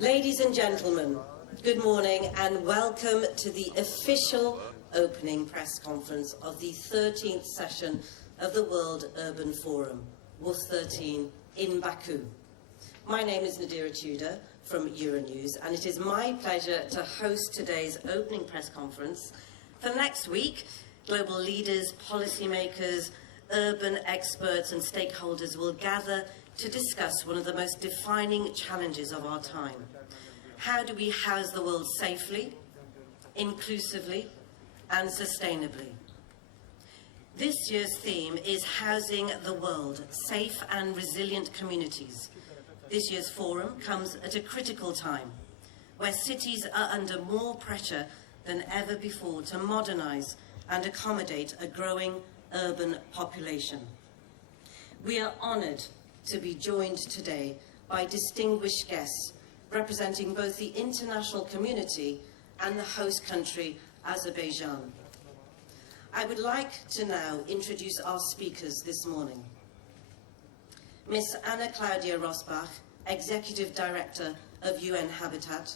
Ladies and gentlemen, good morning and welcome to the official opening press conference of the 13th session of the World Urban Forum, WUF13, in Baku. My name is Nadira Tudor from Euronews, and it is my pleasure to host today's opening press conference. For next week, global leaders, policymakers, urban experts and stakeholders will gather to discuss one of the most defining challenges of our time. How do we house the world safely, inclusively, and sustainably? This year's theme is Housing the World, Safe and Resilient Communities. This year's forum comes at a critical time, where cities are under more pressure than ever before to modernize and accommodate a growing urban population. We are honored to be joined today by distinguished guests representing both the international community and the host country, Azerbaijan. I would like to now introduce our speakers this morning. Ms. Anna Claudia Rosbach, Executive Director of UN Habitat.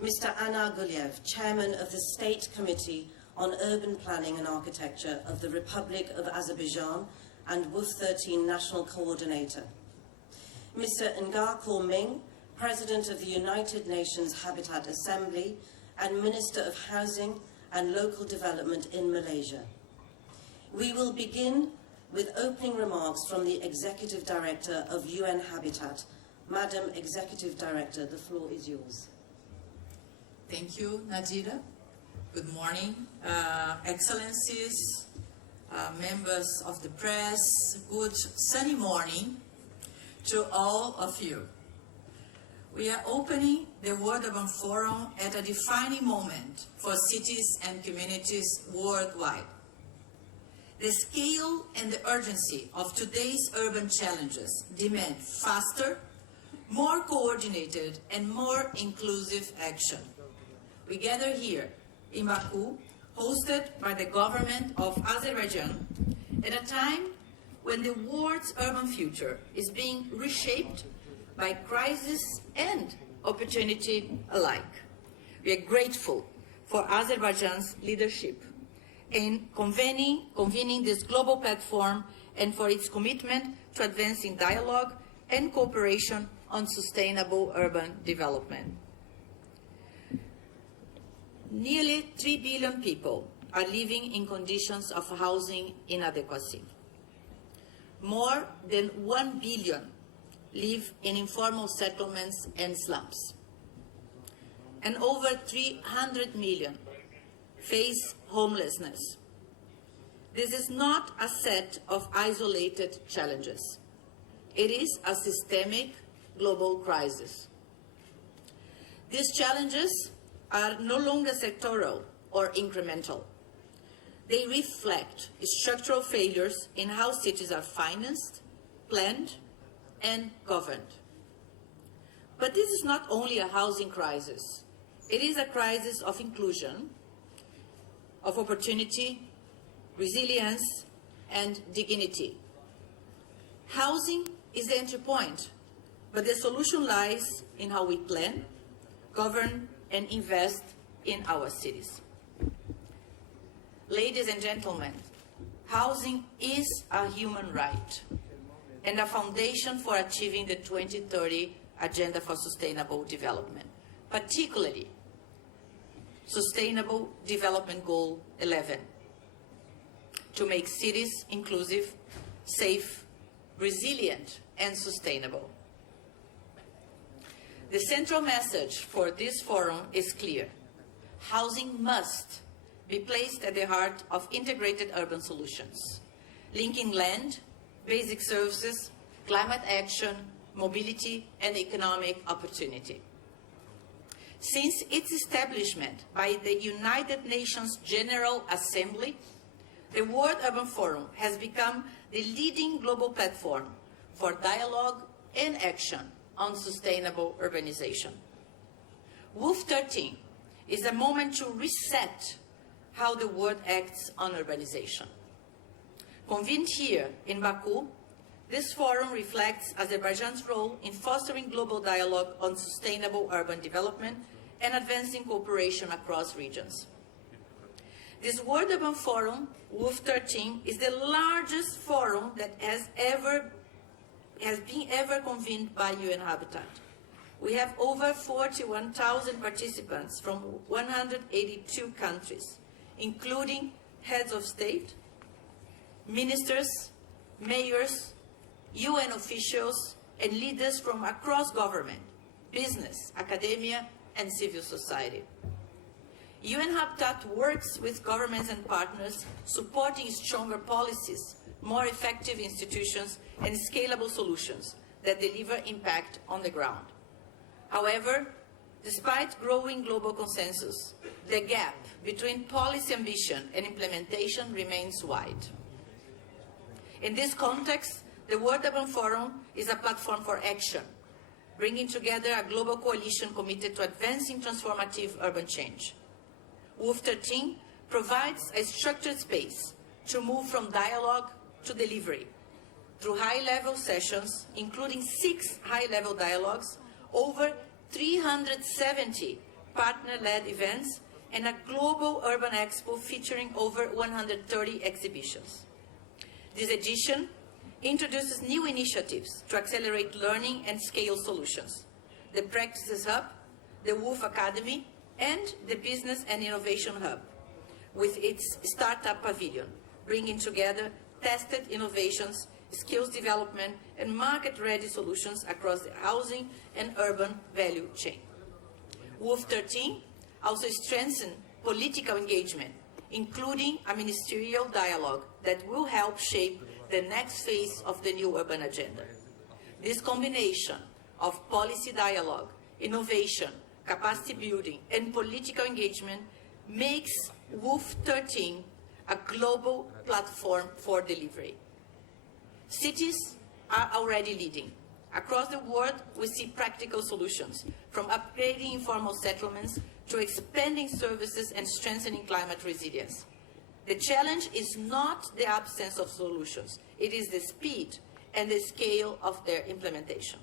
Mr. Anar Guliev, Chairman of the State Committee on Urban Planning and Architecture of the Republic of Azerbaijan and WUF13 National Coordinator. Mr. Ngar Ming, President of the United Nations Habitat Assembly and Minister of Housing and Local Development in Malaysia. We will begin with opening remarks from the Executive Director of UN Habitat. Madam Executive Director, the floor is yours. Thank you, Nadira. Good morning, Excellencies, members of the press. Good sunny morning to all of you. We are opening the World Urban Forum at a defining moment for cities and communities worldwide. The scale and the urgency of today's urban challenges demand faster, more coordinated and more inclusive action. We gather here in Baku, hosted by the government of Azerbaijan, at a time when the world's urban future is being reshaped by crisis and opportunity alike. We are grateful for Azerbaijan's leadership in convening this global platform and for its commitment to advancing dialogue and cooperation on sustainable urban development. Nearly 3 billion people are living in conditions of housing inadequacy. More than 1 billion live in informal settlements and slums. And over 300 million face homelessness. This is not a set of isolated challenges. It is a systemic global crisis. These challenges are no longer sectoral or incremental. They reflect structural failures in how cities are financed, planned, and governed. But this is not only a housing crisis. It is a crisis of inclusion, of opportunity, resilience, and dignity. Housing is the entry point, but the solution lies in how we plan, govern, and invest in our cities. Ladies and gentlemen, housing is a human right and a foundation for achieving the 2030 Agenda for Sustainable Development, particularly Sustainable Development Goal 11, to make cities inclusive, safe, resilient, and sustainable. The central message for this forum is clear. Housing must be placed at the heart of integrated urban solutions, linking land, basic services, climate action, mobility, and economic opportunity. Since its establishment by the United Nations General Assembly, the World Urban Forum has become the leading global platform for dialogue and action on sustainable urbanization. WUF13 is a moment to reset how the world acts on urbanization. Convened here in Baku, This forum reflects Azerbaijan's role in fostering global dialogue on sustainable urban development and advancing cooperation across regions. This World Urban Forum, WUF13, is the largest forum that has been ever convened by UN Habitat. We have over 41,000 participants from 182 countries, including heads of state, ministers, mayors, UN officials, and leaders from across government, business, academia, and civil society. UN Habitat works with governments and partners, supporting stronger policies, more effective institutions, and scalable solutions that deliver impact on the ground. However, despite growing global consensus, the gap between policy ambition and implementation remains wide. In this context, the World Urban Forum is a platform for action, bringing together a global coalition committed to advancing transformative urban change. WUF13 provides a structured space to move from dialogue to delivery through high-level sessions, including 6 high-level dialogues, over 370 partner-led events, and a global urban expo featuring over 130 exhibitions. This edition introduces new initiatives to accelerate learning and scale solutions: the Practices Hub, the WUF Academy, and the Business and Innovation Hub, with its Startup Pavilion, bringing together tested innovations, skills development, and market-ready solutions across the housing and urban value chain. WUF13 also strengthens political engagement, including a ministerial dialogue that will help shape the next phase of the new urban agenda. This combination of policy dialogue, innovation, capacity building, and political engagement makes WUF13 a global platform for delivery. Cities are already leading. Across the world, we see practical solutions, from upgrading informal settlements to expanding services and strengthening climate resilience. The challenge is not the absence of solutions, it is the speed and the scale of their implementation.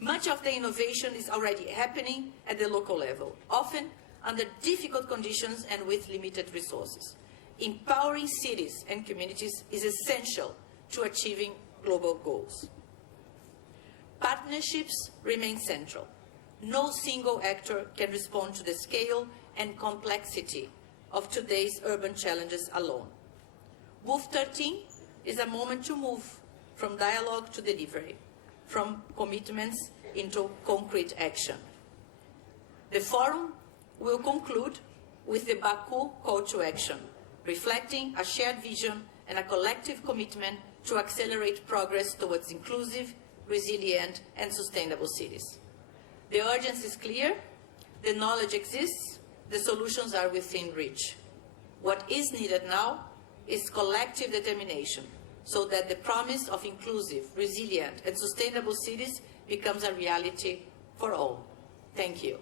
Much of the innovation is already happening at the local level, often under difficult conditions and with limited resources. Empowering cities and communities is essential to achieving global goals. Partnerships remain central. No single actor can respond to the scale and complexity of today's urban challenges alone. WUF13 is a moment to move from dialogue to delivery, from commitments into concrete action. The forum will conclude with the Baku call to action, reflecting a shared vision and a collective commitment to accelerate progress towards inclusive, resilient, and sustainable cities. The urgency is clear, the knowledge exists, the solutions are within reach. What is needed now is collective determination so that the promise of inclusive, resilient, and sustainable cities becomes a reality for all. Thank you.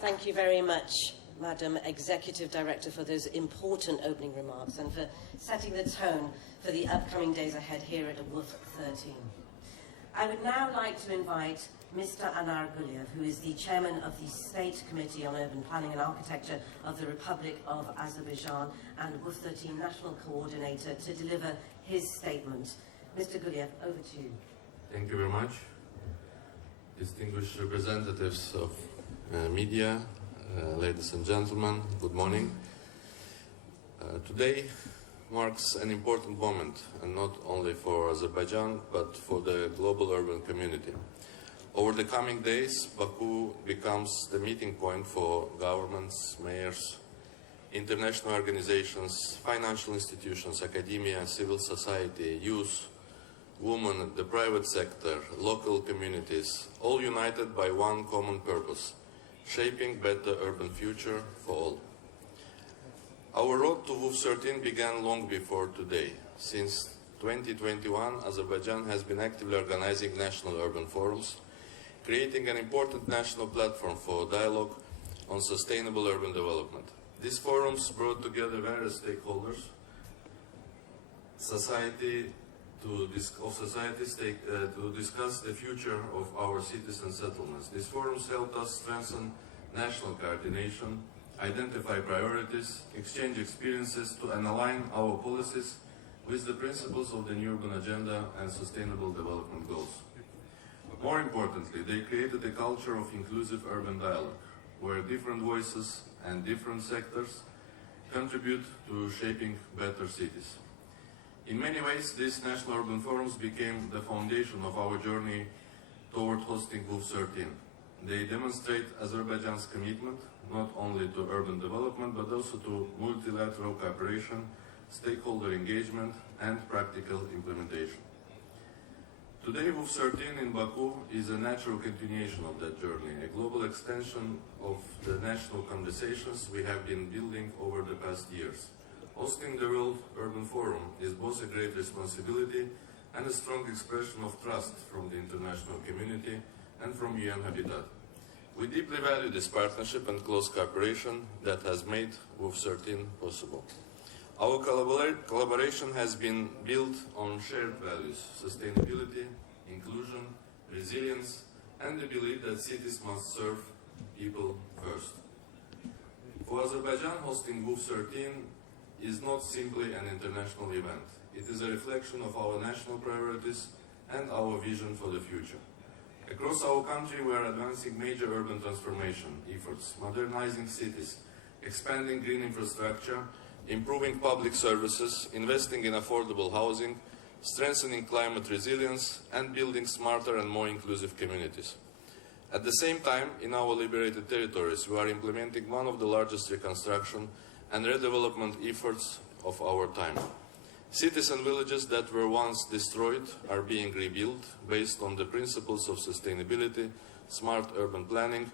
Thank you very much, Madam Executive Director, for those important opening remarks and for setting the tone for the upcoming days ahead here at WUF13. I would now like to invite Mr. Anar Guliev, who is the Chairman of the State Committee on Urban Planning and Architecture of the Republic of Azerbaijan and WUF13 National Coordinator, to deliver his statement. Mr. Guliev, over to you. Thank you very much. Distinguished representatives of media, ladies and gentlemen, good morning. Today marks an important moment, and not only for Azerbaijan, but for the global urban community. Over the coming days, Baku becomes the meeting point for governments, mayors, international organizations, financial institutions, academia, civil society, youth, women, the private sector, local communities, all united by one common purpose: shaping better urban future for all. Our road to WUF13 began long before today. Since 2021, Azerbaijan has been actively organizing national urban forums, creating an important national platform for dialogue on sustainable urban development. These forums brought together various stakeholders, societies to discuss the future of our cities and settlements. These forums helped us strengthen national coordination, identify priorities, exchange experiences and align our policies with the principles of the new urban agenda and sustainable development goals. More importantly, they created a culture of inclusive urban dialogue, where different voices and different sectors contribute to shaping better cities. In many ways, these national urban forums became the foundation of our journey toward hosting WUF13. They demonstrate Azerbaijan's commitment not only to urban development but also to multilateral cooperation, stakeholder engagement and practical implementation. Today, WUF13 in Baku is a natural continuation of that journey, a global extension of the national conversations we have been building over the past years. Hosting the World Urban Forum is both a great responsibility and a strong expression of trust from the international community and from UN Habitat. We deeply value this partnership and close cooperation that has made WUF13 possible. Our collaboration has been built on shared values: sustainability, inclusion, resilience, and the belief that cities must serve people first. For Azerbaijan, hosting WUF13 is not simply an international event. It is a reflection of our national priorities and our vision for the future. Across our country, we are advancing major urban transformation efforts, modernizing cities, expanding green infrastructure, improving public services, investing in affordable housing, strengthening climate resilience, and building smarter and more inclusive communities. At the same time, in our liberated territories, we are implementing one of the largest reconstruction and redevelopment efforts of our time. Cities and villages that were once destroyed are being rebuilt based on the principles of sustainability, smart urban planning,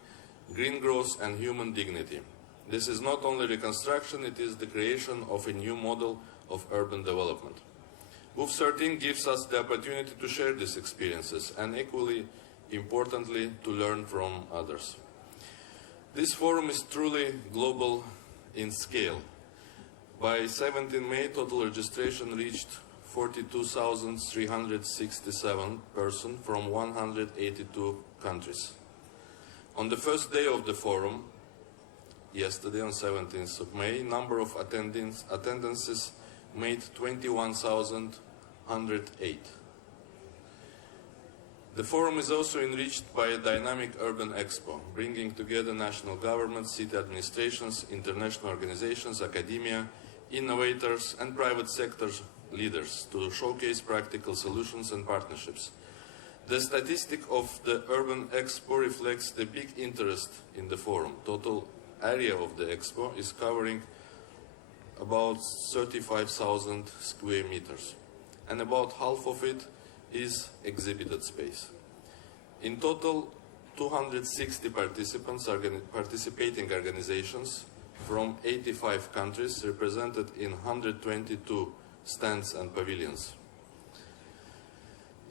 green growth, and human dignity. This is not only reconstruction, it is the creation of a new model of urban development. WUF13 gives us the opportunity to share these experiences and, equally importantly, to learn from others. This forum is truly global in scale. By 17 May, total registration reached 42,367 persons from 182 countries. On the first day of the forum, yesterday on 17th of May, number of attendances made 21,108. The forum is also enriched by a dynamic urban expo, bringing together national governments, city administrations, international organizations, academia, innovators, and private sector leaders to showcase practical solutions and partnerships. The statistic of the Urban Expo reflects the big interest in the forum. Total area of the Expo is covering about 35,000 square meters, and about half of it is exhibited space. In total, 260 participating organizations from 85 countries represented in 122 stands and pavilions.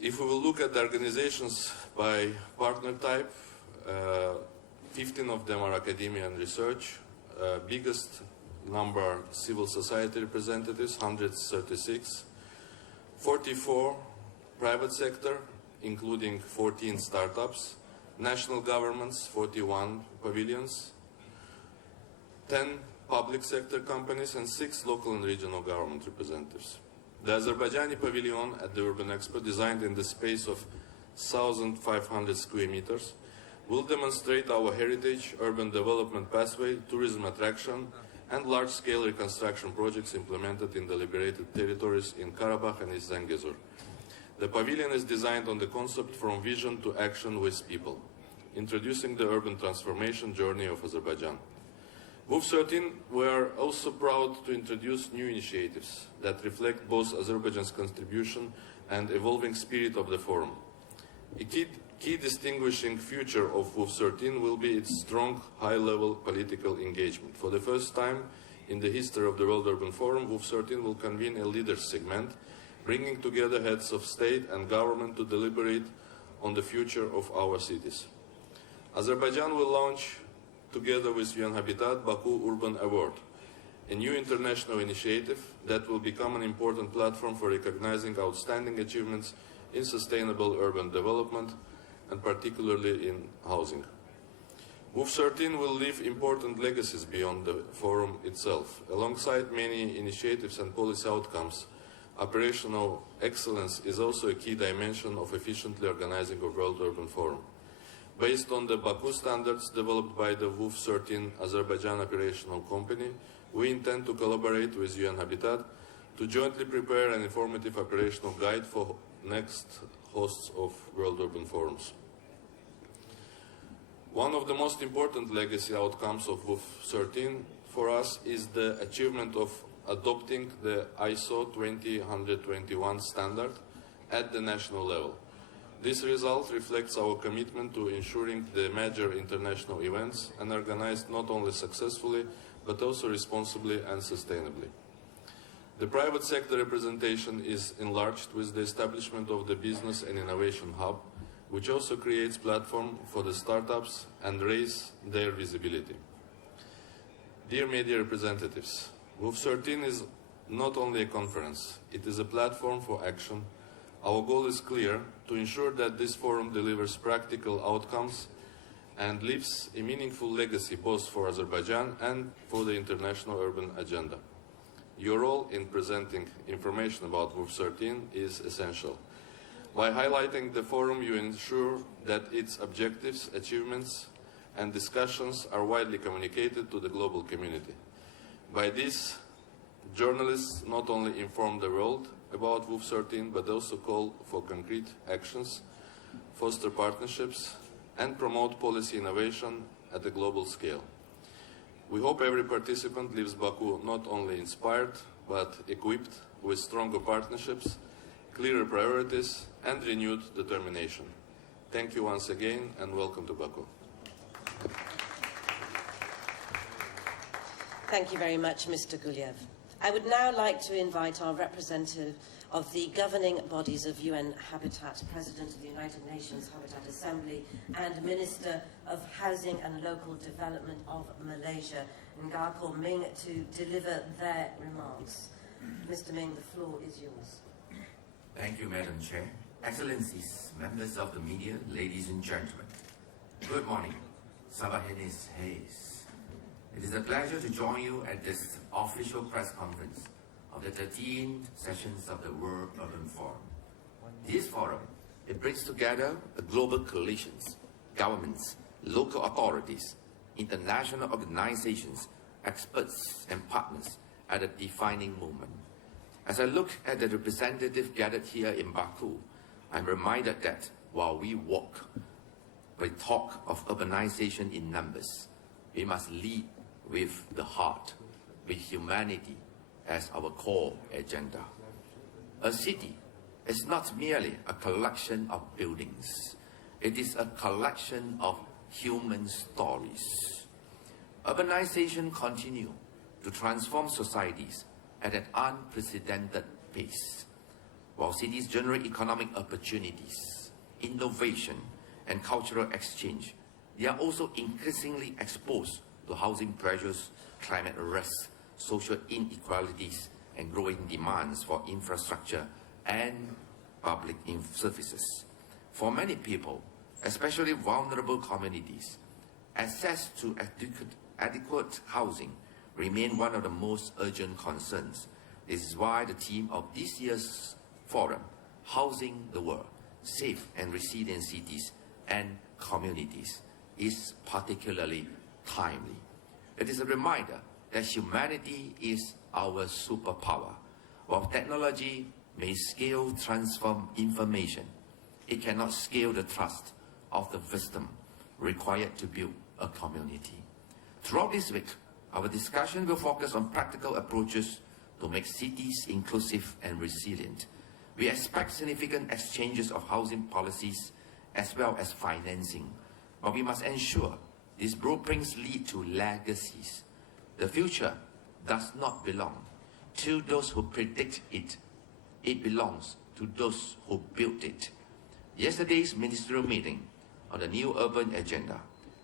If we will look at the organizations by partner type, 15 of them are academia and research. Biggest number civil society representatives, 136. 44 private sector, including 14 startups. National governments, 41 pavilions. 10 public sector companies and 6 local and regional government representatives. The Azerbaijani pavilion at the Urban Expo, designed in the space of 1,500 square meters, will demonstrate our heritage, urban development pathway, tourism attraction, and large-scale reconstruction projects implemented in the liberated territories in Karabakh and East Zangezur. The pavilion is designed on the concept from vision to action with people, introducing the urban transformation journey of Azerbaijan. WUF13, we are also proud to introduce new initiatives that reflect both Azerbaijan's contribution and evolving spirit of the forum. A key distinguishing feature of WUF13 will be its strong, high-level political engagement. For the first time in the history of the World Urban Forum, WUF13 will convene a leaders segment, bringing together heads of state and government to deliberate on the future of our cities. Azerbaijan will launch together with UN Habitat, Baku Urban Award, a new international initiative that will become an important platform for recognizing outstanding achievements in sustainable urban development, and particularly in housing. WUF13 will leave important legacies beyond the forum itself. Alongside many initiatives and policy outcomes, operational excellence is also a key dimension of efficiently organizing a World Urban Forum. Based on the Baku standards developed by the WUF13 Azerbaijan Operational Company, we intend to collaborate with UN Habitat to jointly prepare an informative operational guide for next hosts of World Urban Forums. One of the most important legacy outcomes of WUF13 for us is the achievement of adopting the ISO 20121 standard at the national level. This result reflects our commitment to ensuring the major international events are organized not only successfully, but also responsibly and sustainably. The private sector representation is enlarged with the establishment of the Business and Innovation Hub, which also creates platform for the startups and raise their visibility. Dear media representatives, WUF13 is not only a conference, it is a platform for action. Our goal is clear: to ensure that this forum delivers practical outcomes and leaves a meaningful legacy both for Azerbaijan and for the international urban agenda. Your role in presenting information about WUF13 is essential. By highlighting the forum, you ensure that its objectives, achievements, and discussions are widely communicated to the global community. By this, journalists not only inform the world about WUF13, but also call for concrete actions, foster partnerships, and promote policy innovation at a global scale. We hope every participant leaves Baku not only inspired, but equipped with stronger partnerships, clearer priorities, and renewed determination. Thank you once again, and welcome to Baku. Thank you very much, Mr. Guliev. I would now like to invite our representative of the governing bodies of UN Habitat, President of the United Nations Habitat Assembly, and Minister of Housing and Local Development of Malaysia, Ngako Ming, to deliver their remarks. Mr. Ming, the floor is yours. Thank you, Madam Chair. Excellencies, members of the media, ladies and gentlemen. Good morning. Sabahinis Hayes. It is a pleasure to join you at this official press conference of the 13th sessions of the World Urban Forum. This forum, it brings together the global coalitions, governments, local authorities, international organizations, experts, and partners at a defining moment. As I look at the representatives gathered here in Baku, I'm reminded that while we walk, we talk of urbanization in numbers, we must lead with the heart, with humanity as our core agenda. A city is not merely a collection of buildings. It is a collection of human stories. Urbanization continues to transform societies at an unprecedented pace. While cities generate economic opportunities, innovation, and cultural exchange, they are also increasingly exposed to housing pressures, climate risks, social inequalities, and growing demands for infrastructure and public services. For many people, especially vulnerable communities, access to adequate housing remain one of the most urgent concerns. This is why the theme of this year's forum, Housing the World, Safe and Resilient Cities and Communities, is particularly timely. It is a reminder that humanity is our superpower. While technology may scale transform information, it cannot scale the trust of the wisdom required to build a community. Throughout this week, our discussion will focus on practical approaches to make cities inclusive and resilient. We expect significant exchanges of housing policies as well as financing, but we must ensure these blueprints lead to legacies. The future does not belong to those who predict it. It belongs to those who built it. Yesterday's ministerial meeting on the new urban agenda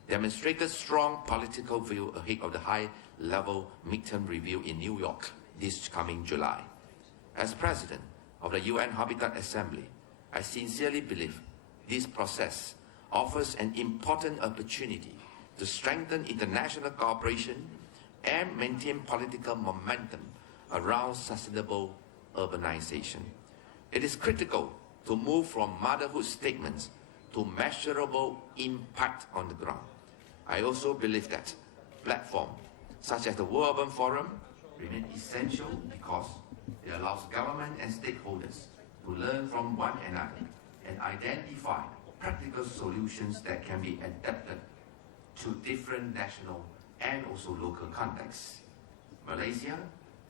demonstrated strong political view ahead of the high-level midterm review in New York this coming July. As President of the UN Habitat Assembly, I sincerely believe this process offers an important opportunity to strengthen international cooperation and maintain political momentum around sustainable urbanization. It is critical to move from motherhood statements to measurable impact on the ground. I also believe that platforms such as the World Urban Forum remain essential because it allows government and stakeholders to learn from one another and identify practical solutions that can be adapted to different national and also local contexts. Malaysia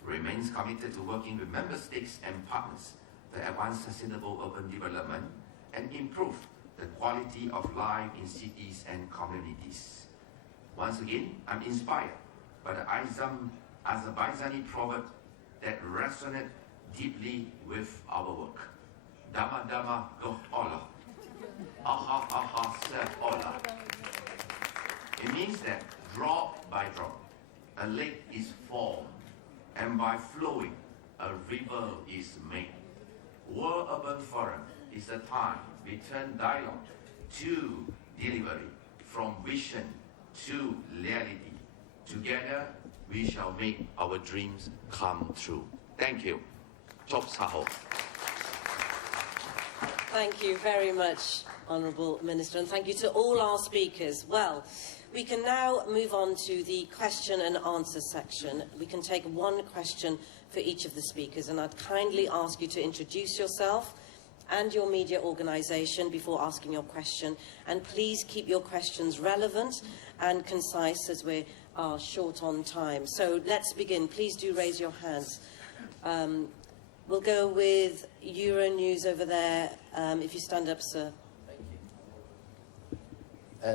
remains committed to working with member states and partners to advance sustainable urban development and improve the quality of life in cities and communities. Once again, I'm inspired by the Azerbaijani proverb that resonate deeply with our work. Dama dama goh Allah. Aha aha seh Allah. It means that drop by drop, a lake is formed, and by flowing, a river is made. World Urban Forum is a time we turn dialogue to delivery, from vision to reality. Together, we shall make our dreams come true. Thank you. Chop Saho. Thank you very much, Honourable Minister, and thank you to all our speakers. Well, we can now move on to the question and answer section. We can take one question for each of the speakers, and I'd kindly ask you to introduce yourself and your media organisation before asking your question. And please keep your questions relevant and concise, as we are short on time. So let's begin. Please do raise your hands. We'll go with Euronews over there. If you stand up, sir.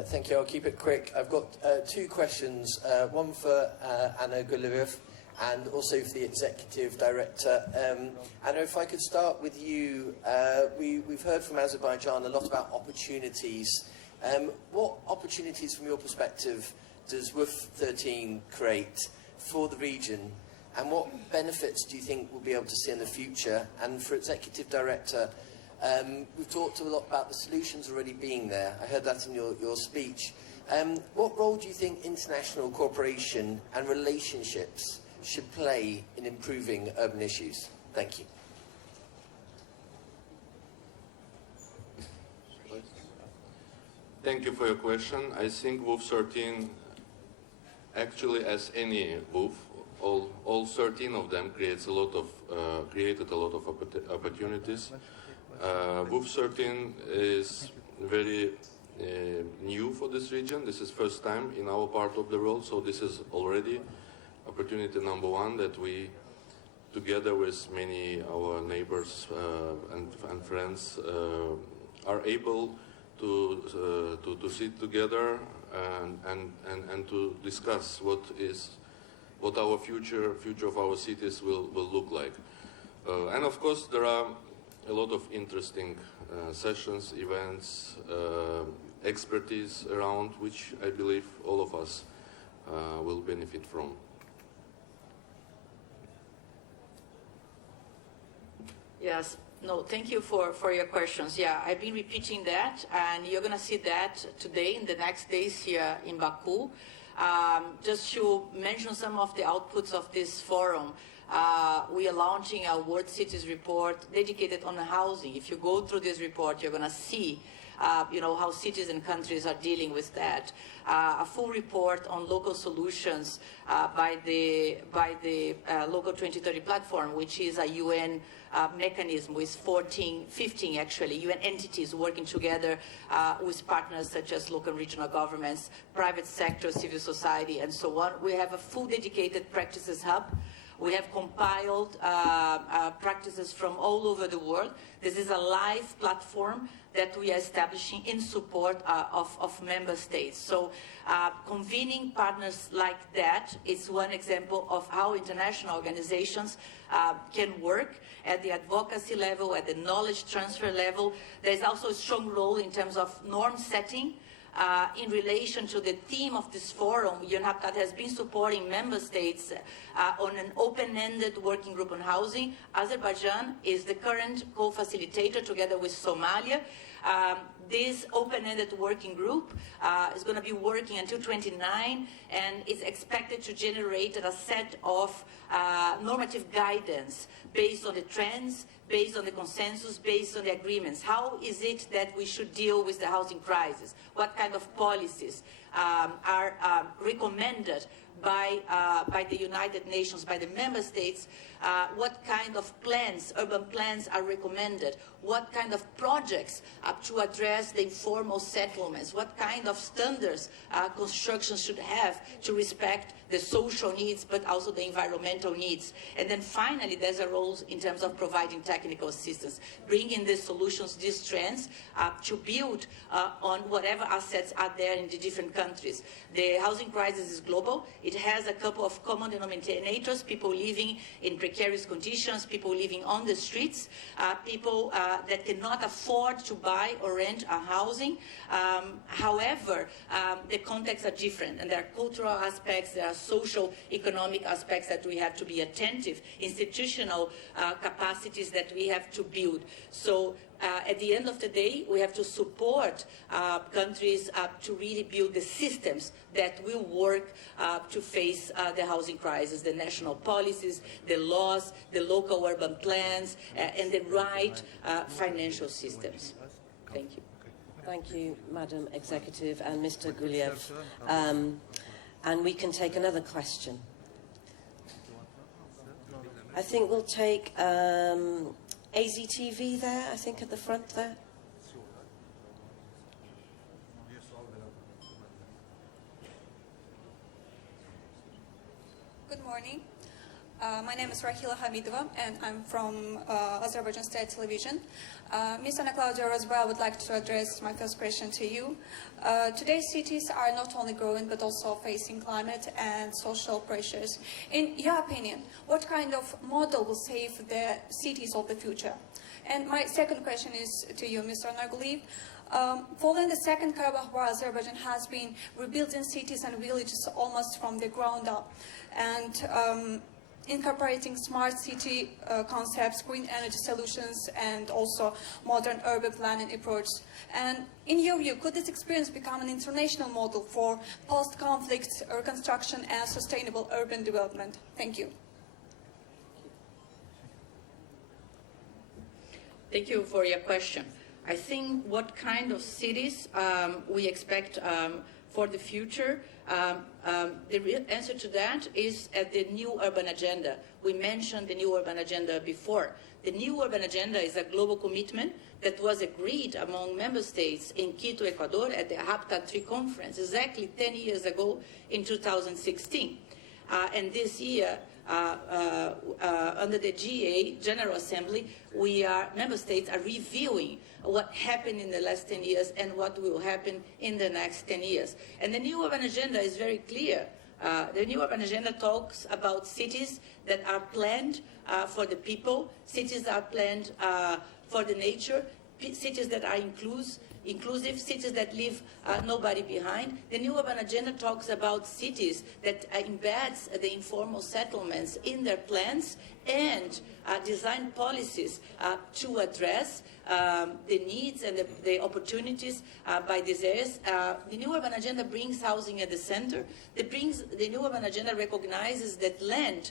Thank you. I'll keep it quick. I've got two questions, one for Anna Gulliver and also for the Executive Director. Anna, if I could start with you. We've heard from Azerbaijan a lot about opportunities. What opportunities, from your perspective, does WUF13 create for the region, and what benefits do you think we'll be able to see in the future? And for Executive Director, we've talked a lot about the solutions already being there. I heard that in your speech. What role do you think international cooperation and relationships should play in improving urban issues? Thank you. Thank you for your question. I think WUF13, actually, as any WUF, all 13 of them created a lot of opportunities. WUF13 is very new for this region. This is first time in our part of the world, so this is already opportunity number one, that we, together with many our neighbors and friends, are able to sit together and to discuss what our future of our cities will look like. And of course, there are a lot of interesting sessions, events, expertise around, which I believe all of us will benefit from. Yes. No, thank you for your questions. Yeah, I've been repeating that, and you're going to see that today in the next days here in Baku. Just to mention some of the outputs of this forum, we are launching a World Cities report dedicated on housing. If you go through this report, you're going to see how cities and countries are dealing with that. A full report on local solutions by the Local 2030 platform, which is a UN mechanism with 15 actually UN entities working together with partners such as local and regional governments, private sector, civil society, and so on. We have a full dedicated practices hub. We have compiled practices from all over the world. This is a live platform that we are establishing in support of member states. So convening partners like that is one example of how international organizations can work at the advocacy level, at the knowledge transfer level. There's also a strong role in terms of norm setting. in relation to the theme of this forum, UNHAPTAT has been supporting member states on an open-ended working group on housing. Azerbaijan is the current co-facilitator together with Somalia. This open-ended working group is going to be working until 29 and is expected to generate a set of normative guidance based on the trends, based on the consensus, based on the agreements. How is it that we should deal with the housing crisis? What kind of policies are recommended by the United Nations, by the member states? What kind of plans, urban plans, are recommended? What kind of projects to address the informal settlements? What kind of standards construction should have to respect the social needs, but also the environmental needs? And then finally, there's a role in terms of providing technical assistance, bringing these solutions, these trends, to build on whatever assets are there in the different countries. The housing crisis is global. It has a couple of common denominators: people living in precarious conditions, people living on the streets, people that cannot afford to buy or rent a housing. However, the contexts are different, and there are cultural aspects, there are social, economic aspects that we have to be attentive, institutional capacities that we have to build. So at the end of the day, we have to support countries to really build the systems that will work to face the housing crisis, the national policies, the laws, the local urban plans, and the right financial systems. Thank you. Thank you, Madam Executive and Mr. Guliev. And we can take another question. I think we'll take AZTV there, I think at the front there. Good morning. My name is Rahila Hamidova, and I'm from Azerbaijan State Television. Ms. Ana Claudia Rozba, I would like to address my first question to you. Today's cities are not only growing, but also facing climate and social pressures. In your opinion, what kind of model will save the cities of the future? And my second question is to you, Mr. Narguliyev. Following the Second Karabakh War, Azerbaijan has been rebuilding cities and villages almost from the ground up, and incorporating smart city concepts, green energy solutions, and also modern urban planning approach. And in your view, could this experience become an international model for post-conflict reconstruction and sustainable urban development? Thank you. Thank you for your question. I think what kind of cities we expect for the future, the real answer to that is at the new urban agenda. We mentioned the new urban agenda before. The new urban agenda is a global commitment that was agreed among member states in Quito, Ecuador, at the WUF13 conference exactly 10 years ago in 2016. And this year, under the GA General Assembly, member states are reviewing what happened in the last 10 years and what will happen in the next 10 years. And the new urban agenda is very clear. The new urban agenda talks about cities that are planned for the people, cities that are planned for the nature, cities that are inclusive, cities that leave nobody behind. The new urban agenda talks about cities that embeds the informal settlements in their plans and design policies to address the needs and the opportunities by these areas. The new urban agenda brings housing at the center. The new urban agenda recognizes that land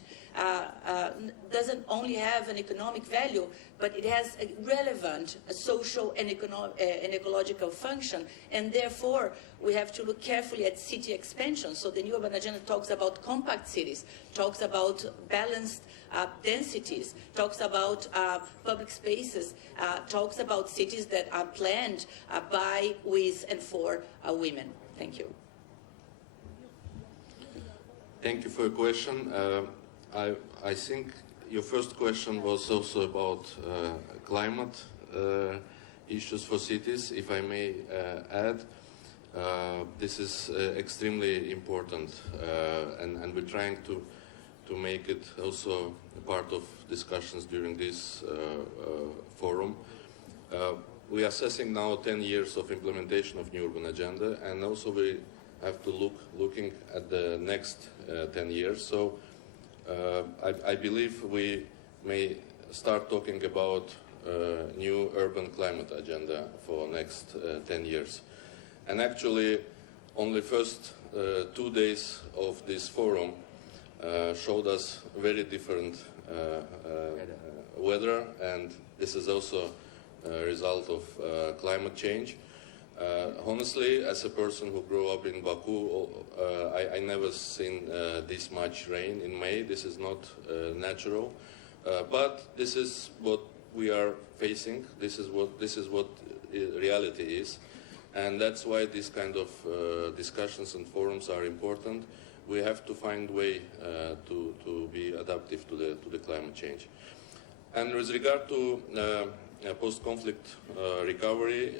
doesn't only have an economic value, but it has a relevant social and ecological function, and therefore we have to look carefully at city expansion. So the new urban agenda talks about compact cities, talks about balanced densities, talks about public spaces, talks about cities that are planned by, with, and for women. Thank you. Thank you for your question. I think your first question was also about climate issues for cities. If I may add, this is extremely important, and we're trying to make it also a part of discussions during this forum. we are assessing now 10 years of implementation of New Urban Agenda, and also we have to looking at the next 10 years. So I believe we may start talking about new urban climate agenda for next 10 years. And actually, only first 2 days of this forum showed us very different weather, and this is also a result of climate change. Honestly, as a person who grew up in Baku, I never seen this much rain in May. This is not natural, but this is what we are facing. This is what reality is, and that's why these kind of discussions and forums are important. We have to find a way to be adaptive to the climate change. And with regard to post-conflict recovery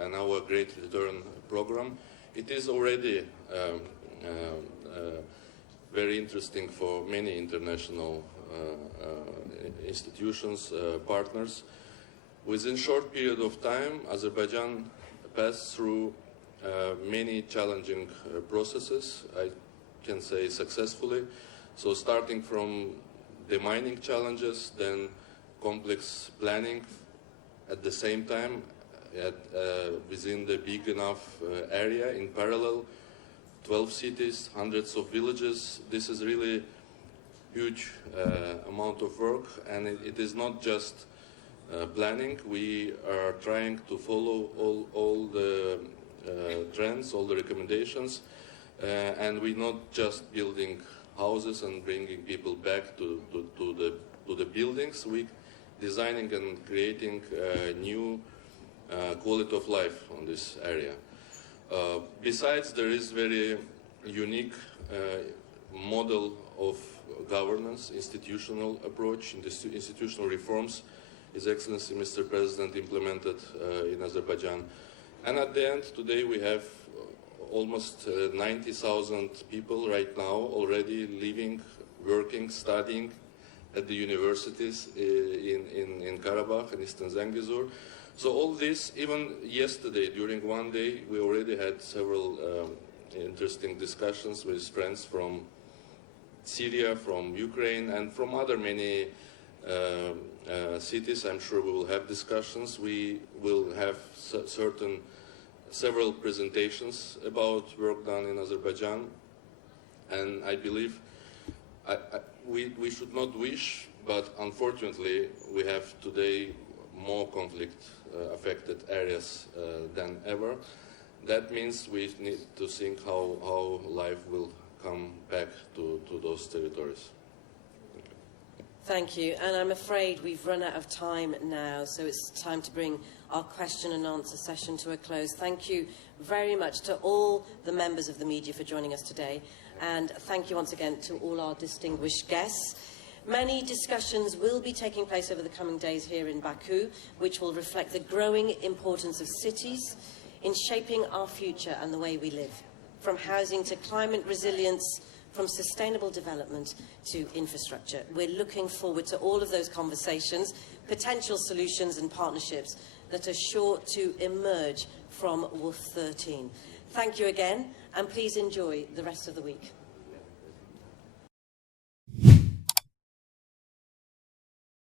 and our Great Return program, it is already very interesting for many international institutions, partners. Within a short period of time, Azerbaijan passed through many challenging processes, I can say successfully. So starting from the mining challenges, then complex planning at the same time within the big enough area in parallel, 12 cities, hundreds of villages. This is really huge amount of work, and it is not just planning. We are trying to follow all the trends, all the recommendations, and we're not just building houses and bringing people back to the buildings. We designing and creating a new quality of life on this area. Besides, there is very unique model of governance, institutional approach, institutional reforms His Excellency Mr. President implemented in Azerbaijan. And at the end, today we have almost 90,000 people right now already living, working, studying at the universities in Karabakh and Eastern Zangezur. So all this, even yesterday, during one day, we already had several interesting discussions with friends from Syria, from Ukraine, and from other many cities. I'm sure we will have discussions. We will have several presentations about work done in Azerbaijan, and I believe we should not wish, but unfortunately we have today more conflict affected areas than ever. That means we need to think how life will come back to those territories. Thank you, and I'm afraid we've run out of time now, so it's time to bring our question and answer session to a close. Thank you very much to all the members of the media for joining us today, and thank you once again to all our distinguished guests. Many discussions will be taking place over the coming days here in Baku, which will reflect the growing importance of cities in shaping our future and the way we live, from housing to climate resilience, from sustainable development to infrastructure. We're looking forward to all of those conversations, potential solutions and partnerships that are sure to emerge from WUF13. Thank you again, and please enjoy the rest of the week.